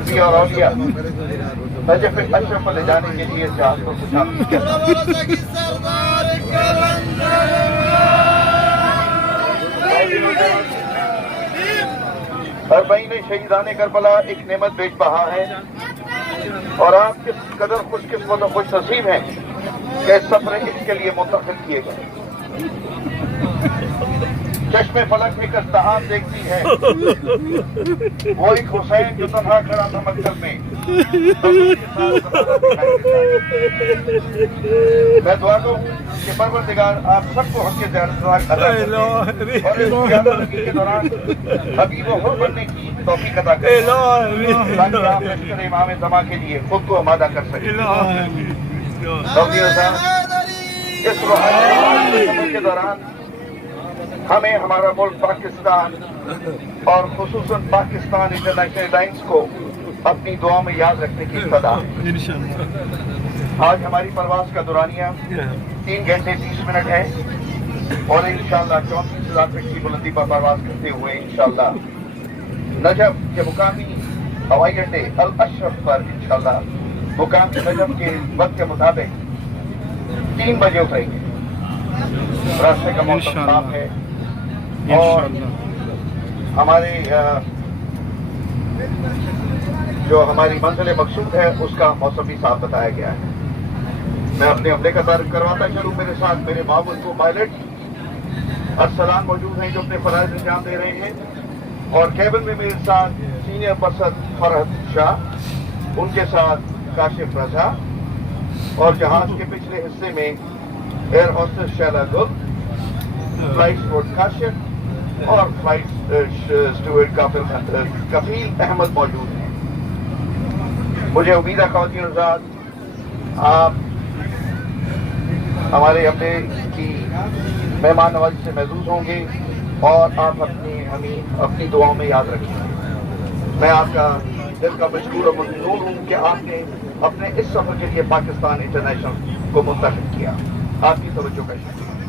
انبیاء اور اولیاء نجف اشرف لے جانے کے لیے جہاز کو خوشامد کہتا ہوں۔ اربعین شہیدان کربلا ایک نعمت بیچ بہا ہے، اور آپ کس قدر خوش قسمت و خوش نصیب ہیں کہ اس سفر اس کے لیے منتخب کیے گئے۔ چشم فلک ایک استحاب دیکھتی ہے، وہ ایک حسین جو تنہا کھڑا تھا مقتل میں، میں دعا کروں کہ پروردگار آپ سب کو حق کے زیادہ ادا کرے اور اس زیادہ نبی کے دوران حبیب و حر بننے کی توفیق عطا کرے تاکہ آپ لشکر امام زمان کے لیے خود کو آمادہ کر سکیں۔ سعودی رضا اس روحانی سفر کے دوران ہمیں ہمارا ملک پاکستان اور خصوصاً پاکستان انٹرنیشنل لائنز کو اپنی دعاؤں میں یاد رکھنے کی استدا ہے۔ آج ہماری پرواز کا دورانیہ 3 گھنٹے 30 منٹ ہے، اور انشاءاللہ 34,000 فٹ کی بلندی پر پرواز کرتے ہوئے انشاءاللہ نجف کے مقامی ہوائی اڈے الاشرف پر انشاءاللہ مقام نجف کے وقت کے مطابق 3 بجے اتریں گے۔ راستے کا موسم صاف ہے اور ہمارے جو ہماری منزل مقصود ہے اس کا موسم بھی صاف بتایا گیا ہے۔ میں اپنے عملے کا تعارف کرواتا چلوں، میرے ساتھ میرے معاون کو پائلٹ ارسلان موجود ہیں جو اپنے فرائض انجام دے رہے ہیں، اور کیبن میں میرے ساتھ سینئر پرسد فرحت شاہ، ان کے ساتھ کاشف رضا، اور جہاز کے پچھلے حصے میں ایئر ہوسٹس شیلا گل، فلائٹ سپورٹ کاشف اور فلائٹ اسٹیورڈ کفیل احمد موجود ہیں۔ مجھے امید ہے خواتین حضرات آپ ہمارے عملے کی مہمان نوازی سے محظوظ ہوں گے اور آپ اپنی دعاؤں میں یاد رکھیں گے۔ میں آپ کا دل کا مشکور اور ممنون ہوں کہ آپ نے اپنے اس سفر کے لیے پاکستان انٹرنیشنل کو منتخب کیا۔ آپ کی توجہ کا شکریہ۔